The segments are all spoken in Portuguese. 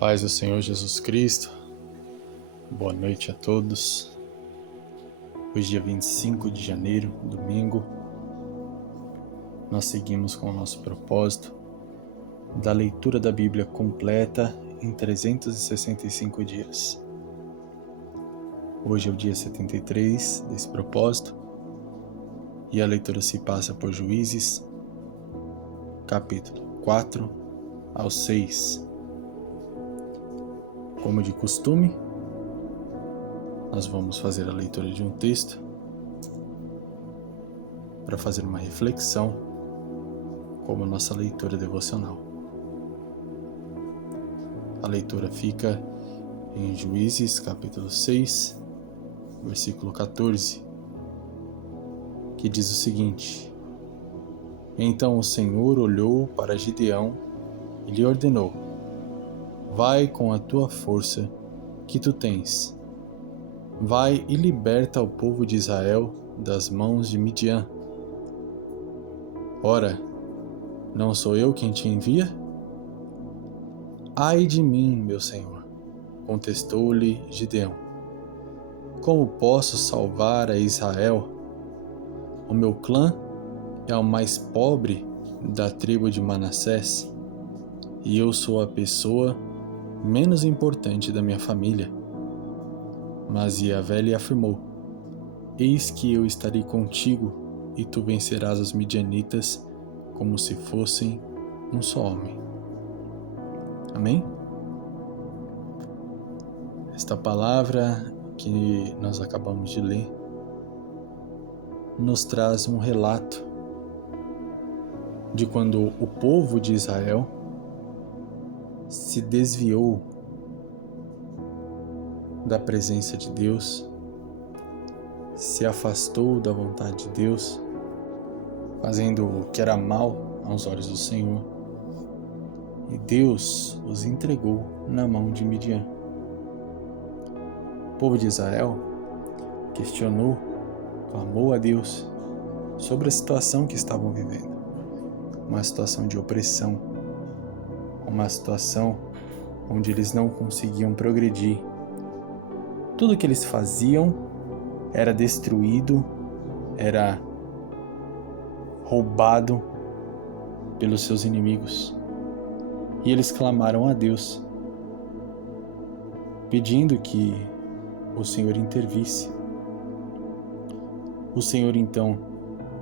Paz do Senhor Jesus Cristo, boa noite a todos. Hoje, dia 25 de janeiro, domingo, nós seguimos com o nosso propósito da leitura da Bíblia completa em 365 dias. Hoje é o dia 73 desse propósito e a leitura se passa por Juízes, capítulo 4 ao 6. Como de costume, nós vamos fazer a leitura de um texto para fazer uma reflexão como nossa leitura devocional. A leitura fica em Juízes capítulo 6, versículo 14, que diz o seguinte: Então o Senhor olhou para Gideão e lhe ordenou: Vai com a tua força que tu tens. Vai e liberta o povo de Israel das mãos de Midian. Ora, não sou eu quem te envia? Ai de mim, meu senhor, contestou-lhe Gideão. Como posso salvar a Israel? O meu clã é o mais pobre da tribo de Manassés, e eu sou a pessoa menos importante da minha família. Mas Yahvé lhe afirmou: Eis que eu estarei contigo, e tu vencerás os midianitas como se fossem um só homem. Amém? Esta palavra que nós acabamos de ler nos traz um relato de quando o povo de Israel se desviou da presença de Deus, se afastou da vontade de Deus, fazendo o que era mal aos olhos do Senhor, e Deus os entregou na mão de Midian. O povo de Israel questionou, clamou a Deus sobre a situação que estavam vivendo, uma situação de opressão, uma situação onde eles não conseguiam progredir. Tudo que eles faziam era destruído, era roubado pelos seus inimigos. E eles clamaram a Deus, pedindo que o Senhor intervisse. O Senhor então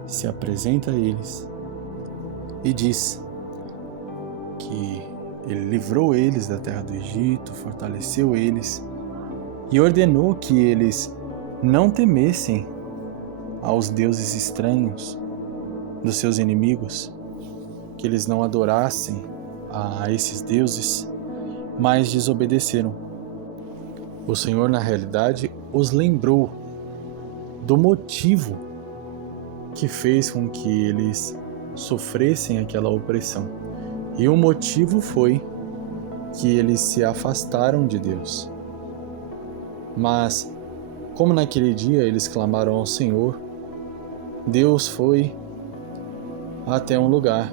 se apresenta a eles e diz que Ele livrou eles da terra do Egito, fortaleceu eles e ordenou que eles não temessem aos deuses estranhos dos seus inimigos, que eles não adorassem a esses deuses, mas desobedeceram. O Senhor, na realidade, os lembrou do motivo que fez com que eles sofressem aquela opressão. E o motivo foi que eles se afastaram de Deus. Mas, como naquele dia eles clamaram ao Senhor, Deus foi até um lugar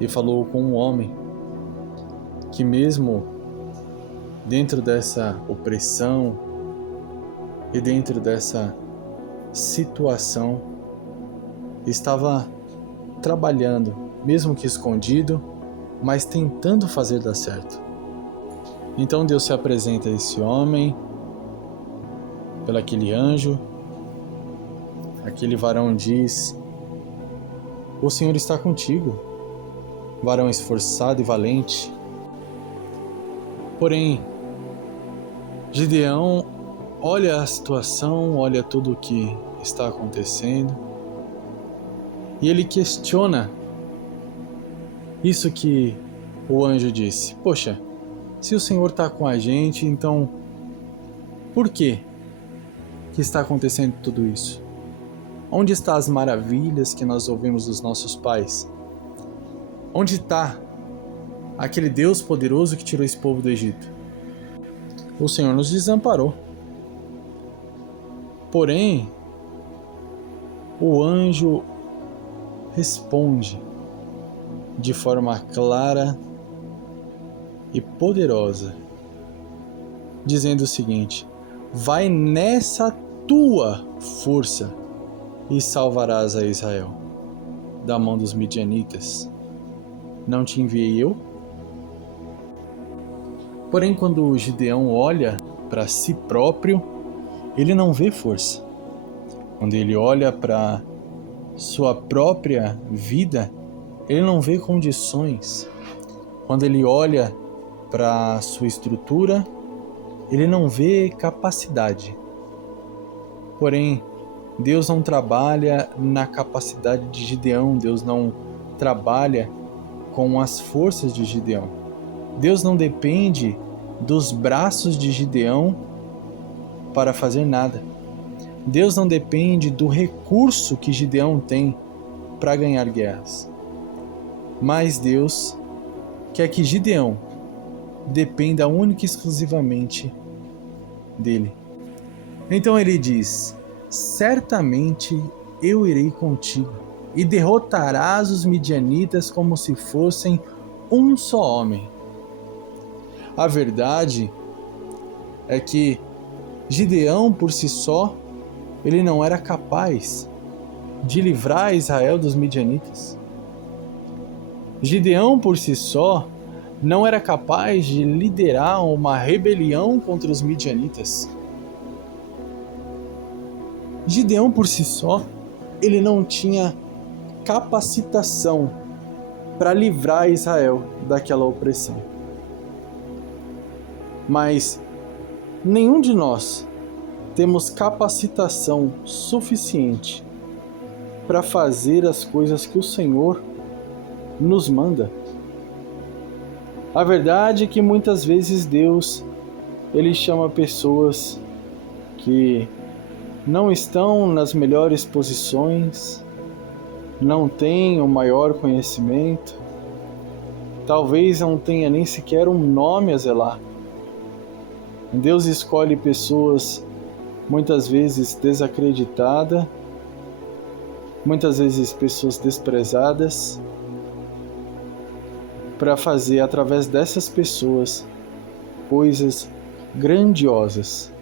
e falou com um homem que, mesmo dentro dessa opressão e dentro dessa situação, estava trabalhando, mesmo que escondido, mas tentando fazer dar certo. Então Deus se apresenta a esse homem, pelo aquele anjo. Aquele varão diz: O Senhor está contigo, varão esforçado e valente. Porém, Gideão olha a situação, olha tudo o que está acontecendo, e ele questiona isso que o anjo disse. Poxa, se o Senhor está com a gente, então por que está acontecendo tudo isso? Onde estão as maravilhas que nós ouvimos dos nossos pais? Onde está aquele Deus poderoso que tirou esse povo do Egito? O Senhor nos desamparou. Porém, o anjo responde de forma clara e poderosa, dizendo o seguinte: vai nessa tua força e salvarás a Israel da mão dos midianitas. Não te enviei eu? Porém, quando Gideão olha para si próprio, ele não vê força. Quando ele olha para sua própria vida, ele não vê condições. Quando ele olha para sua estrutura, ele não vê capacidade. Porém, Deus não trabalha na capacidade de Gideão, Deus não trabalha com as forças de Gideão. Deus não depende dos braços de Gideão para fazer nada. Deus não depende do recurso que Gideão tem para ganhar guerras. Mas Deus quer que Gideão dependa única e exclusivamente dele. Então ele diz: certamente eu irei contigo e derrotarás os midianitas como se fossem um só homem. A verdade é que Gideão por si só, ele não era capaz de livrar Israel dos midianitas. Gideão por si só não era capaz de liderar uma rebelião contra os midianitas. Gideão por si só, ele não tinha capacitação para livrar Israel daquela opressão. Mas nenhum de nós temos capacitação suficiente para fazer as coisas que o Senhor nos manda. A verdade é que muitas vezes Deus, ele chama pessoas que não estão nas melhores posições, não têm o maior conhecimento, talvez não tenha nem sequer um nome a zelar. Deus escolhe pessoas muitas vezes desacreditadas, muitas vezes pessoas desprezadas, para fazer através dessas pessoas coisas grandiosas.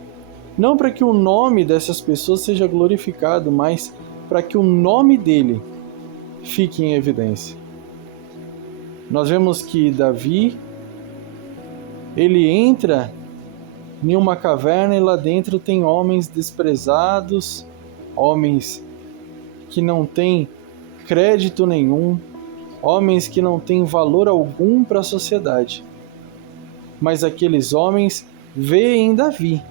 Não para que o nome dessas pessoas seja glorificado, mas para que o nome dele fique em evidência. Nós vemos que Davi, ele entra em uma caverna e lá dentro tem homens desprezados, homens que não têm crédito nenhum, homens que não têm valor algum para a sociedade. Mas aqueles homens veem em Davi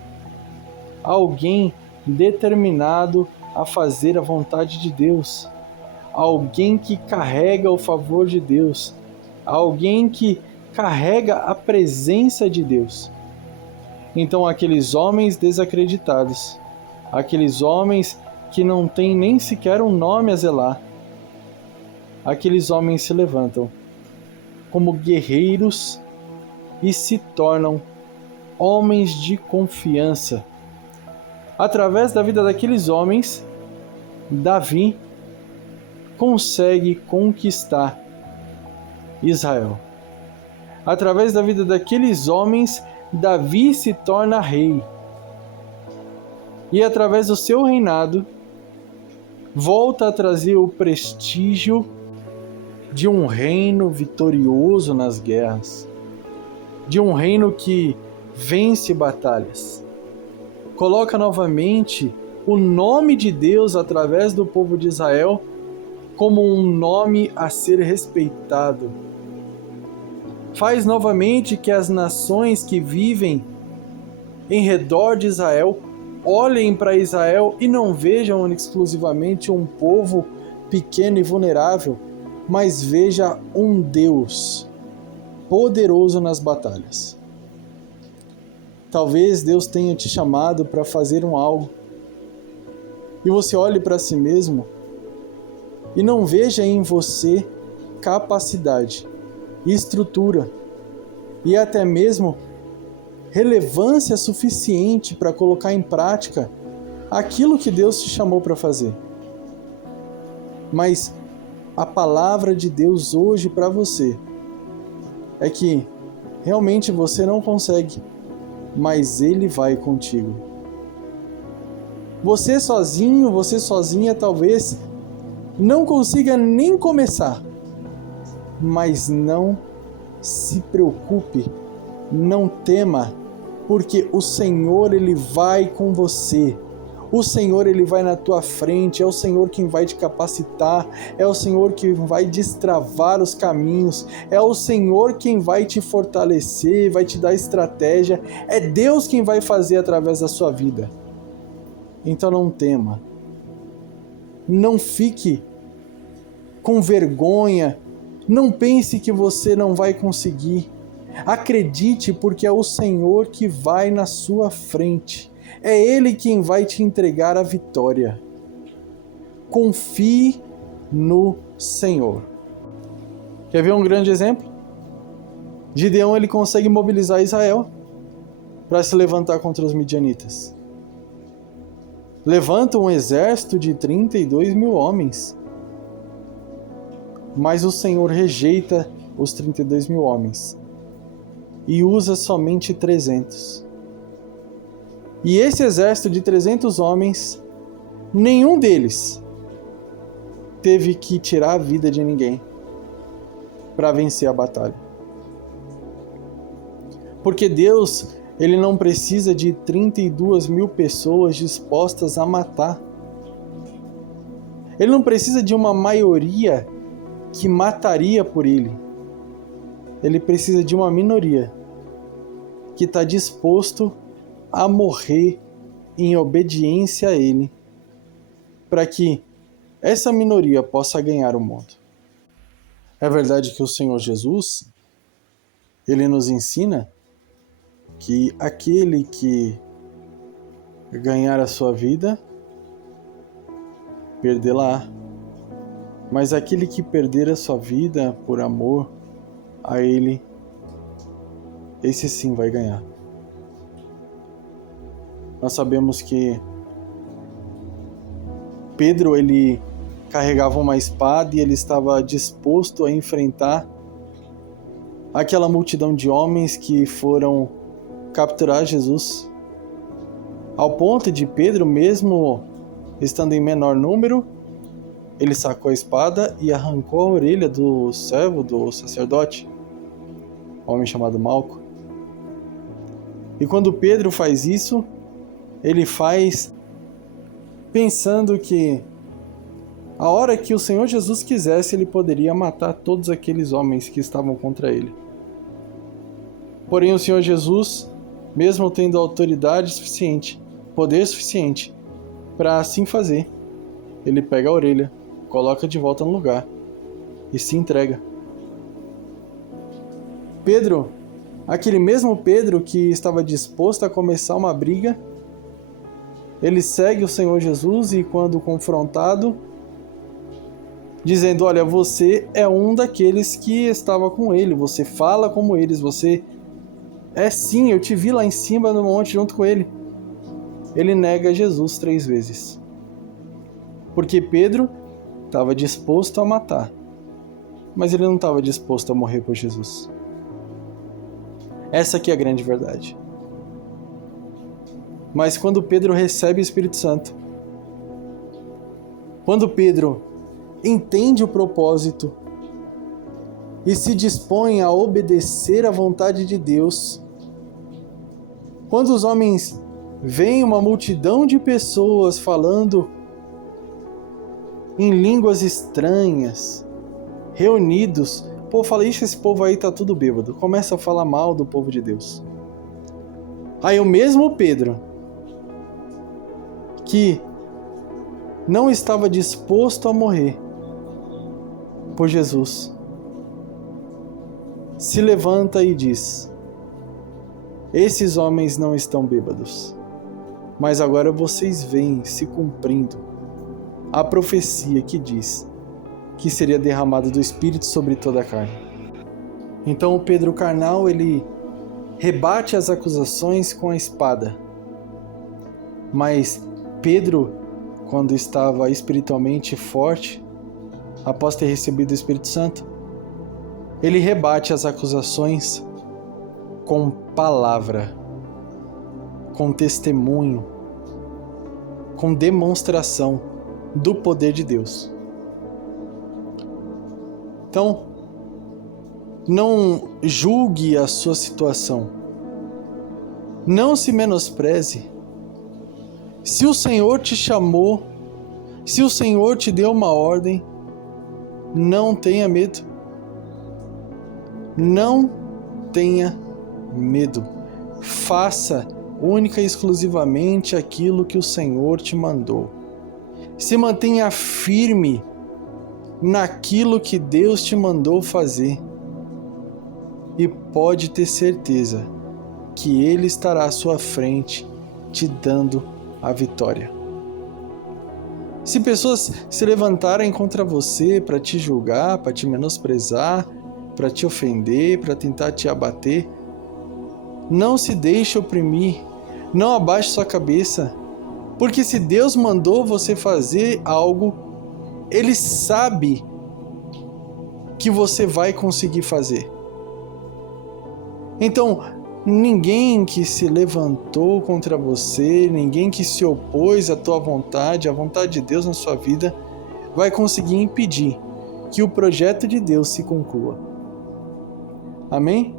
alguém determinado a fazer a vontade de Deus, alguém que carrega o favor de Deus, alguém que carrega a presença de Deus. Então aqueles homens desacreditados, aqueles homens que não têm nem sequer um nome a zelar, aqueles homens se levantam como guerreiros e se tornam homens de confiança. Através da vida daqueles homens, Davi consegue conquistar Israel. Através da vida daqueles homens, Davi se torna rei. E através do seu reinado, volta a trazer o prestígio de um reino vitorioso nas guerras, de um reino que vence batalhas. Coloca novamente o nome de Deus através do povo de Israel como um nome a ser respeitado. Faz novamente que as nações que vivem em redor de Israel olhem para Israel e não vejam exclusivamente um povo pequeno e vulnerável, mas veja um Deus poderoso nas batalhas. Talvez Deus tenha te chamado para fazer algo e você olhe para si mesmo e não veja em você capacidade, estrutura e até mesmo relevância suficiente para colocar em prática aquilo que Deus te chamou para fazer. Mas a palavra de Deus hoje para você é que Realmente você não consegue, mas Ele vai contigo. Você sozinho, você sozinha talvez não consiga nem começar, mas não se preocupe, não tema, porque o Senhor, Ele vai com você. O Senhor, Ele vai na tua frente, é o Senhor quem vai te capacitar, é o Senhor que vai destravar os caminhos, é o Senhor quem vai te fortalecer, vai te dar estratégia, é Deus quem vai fazer através da sua vida. Então não tema, não fique com vergonha, não pense que você não vai conseguir. Acredite, porque é o Senhor que vai na sua frente. É Ele quem vai te entregar a vitória. Confie no Senhor. Quer ver um grande exemplo? Gideão, ele consegue mobilizar Israel para se levantar contra os midianitas. Levanta um exército de 32 mil homens. Mas o Senhor rejeita os 32 mil homens e usa somente 300. E esse exército de 300 homens, nenhum deles teve que tirar a vida de ninguém para vencer a batalha. Porque Deus, Ele não precisa de 32 mil pessoas dispostas a matar. Ele não precisa de uma maioria que mataria por Ele. Ele precisa de uma minoria que está disposto a morrer em obediência a Ele, para que essa minoria possa ganhar o mundo. É verdade que o Senhor Jesus, Ele nos ensina que aquele que ganhar a sua vida, perdê-la-á. Mas aquele que perder a sua vida por amor a Ele, esse sim vai ganhar. Nós sabemos que Pedro, ele carregava uma espada e ele estava disposto a enfrentar aquela multidão de homens que foram capturar Jesus. Ao ponto de Pedro, mesmo estando em menor número, ele sacou a espada e arrancou a orelha do servo do sacerdote, um homem chamado Malco. E quando Pedro faz isso, ele faz pensando que a hora que o Senhor Jesus quisesse, ele poderia matar todos aqueles homens que estavam contra ele. Porém, o Senhor Jesus, mesmo tendo autoridade suficiente, poder suficiente para assim fazer, ele pega a orelha, coloca de volta no lugar e se entrega. Pedro, aquele mesmo Pedro que estava disposto a começar uma briga, ele segue o Senhor Jesus e, quando confrontado, dizendo: olha, você é um daqueles que estava com ele, você fala como eles, você é sim, eu te vi lá em cima no monte junto com ele. Ele nega Jesus 3 vezes. Porque Pedro estava disposto a matar, mas ele não estava disposto a morrer por Jesus. Essa aqui é a grande verdade. Mas quando Pedro recebe o Espírito Santo, quando Pedro entende o propósito e se dispõe a obedecer à vontade de Deus, quando os homens veem uma multidão de pessoas falando em línguas estranhas, reunidos, pô, fala, ixi, esse povo aí tá tudo bêbado, começa a falar mal do povo de Deus. Aí o mesmo Pedro, que não estava disposto a morrer por Jesus, se levanta e diz: esses homens não estão bêbados, mas agora vocês veem se cumprindo a profecia que diz que seria derramado do Espírito sobre toda a carne. Então o Pedro carnal, ele rebate as acusações com a espada. Mas Pedro, quando estava espiritualmente forte, após ter recebido o Espírito Santo, ele rebate as acusações com palavra, com testemunho, com demonstração do poder de Deus. Então, não julgue a sua situação. Não se menospreze. Se o Senhor te chamou, se o Senhor te deu uma ordem, não tenha medo. Não tenha medo. Faça única e exclusivamente aquilo que o Senhor te mandou. Se mantenha firme naquilo que Deus te mandou fazer. E pode ter certeza que Ele estará à sua frente, te dando a vitória. Se pessoas se levantarem contra você para te julgar, para te menosprezar, para te ofender, para tentar te abater, não se deixe oprimir, não abaixe sua cabeça, porque se Deus mandou você fazer algo, Ele sabe que você vai conseguir fazer. Então, ninguém que se levantou contra você, ninguém que se opôs à tua vontade, à vontade de Deus na sua vida, vai conseguir impedir que o projeto de Deus se conclua. Amém?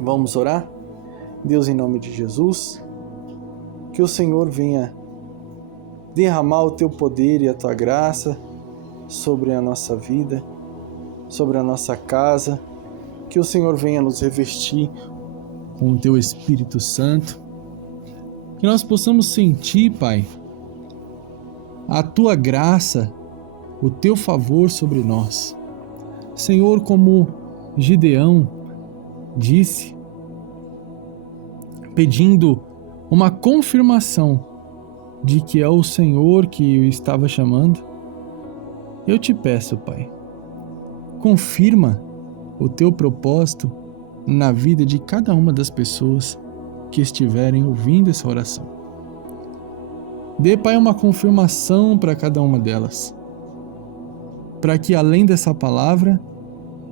Vamos orar? Deus, em nome de Jesus, que o Senhor venha derramar o teu poder e a tua graça sobre a nossa vida, sobre a nossa casa, que o Senhor venha nos revestir com o teu Espírito Santo, que nós possamos sentir, Pai, a tua graça, o teu favor sobre nós. Senhor, como Gideão disse, pedindo uma confirmação de que é o Senhor que o estava chamando, eu te peço, Pai, confirma o teu propósito na vida de cada uma das pessoas que estiverem ouvindo essa oração. Dê, Pai, uma confirmação para cada uma delas, para que além dessa palavra,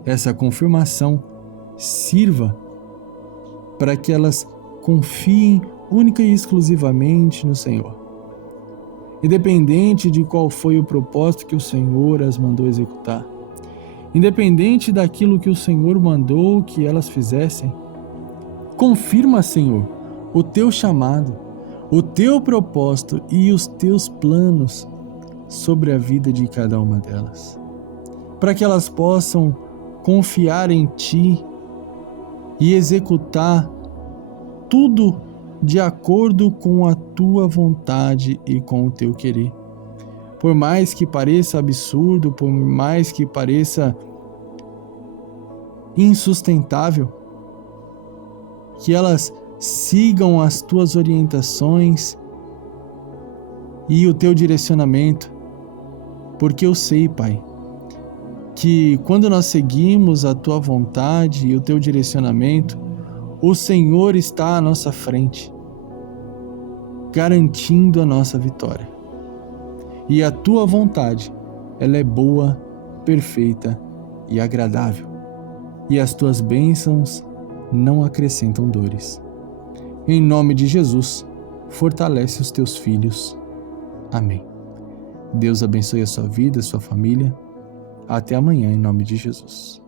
essa confirmação sirva para que elas confiem única e exclusivamente no Senhor. Independente de qual foi o propósito que o Senhor as mandou executar, independente daquilo que o Senhor mandou que elas fizessem, confirma, Senhor, o teu chamado, o teu propósito e os teus planos sobre a vida de cada uma delas, para que elas possam confiar em Ti e executar tudo de acordo com a Tua vontade e com o Teu querer. Por mais que pareça absurdo, por mais que pareça insustentável, que elas sigam as Tuas orientações e o Teu direcionamento, porque eu sei, Pai, que quando nós seguimos a Tua vontade e o Teu direcionamento, o Senhor está à nossa frente, garantindo a nossa vitória. E a Tua vontade, ela é boa, perfeita e agradável. E as Tuas bênçãos não acrescentam dores. Em nome de Jesus, fortalece os Teus filhos. Amém. Deus abençoe a sua vida, a sua família. Até amanhã, em nome de Jesus.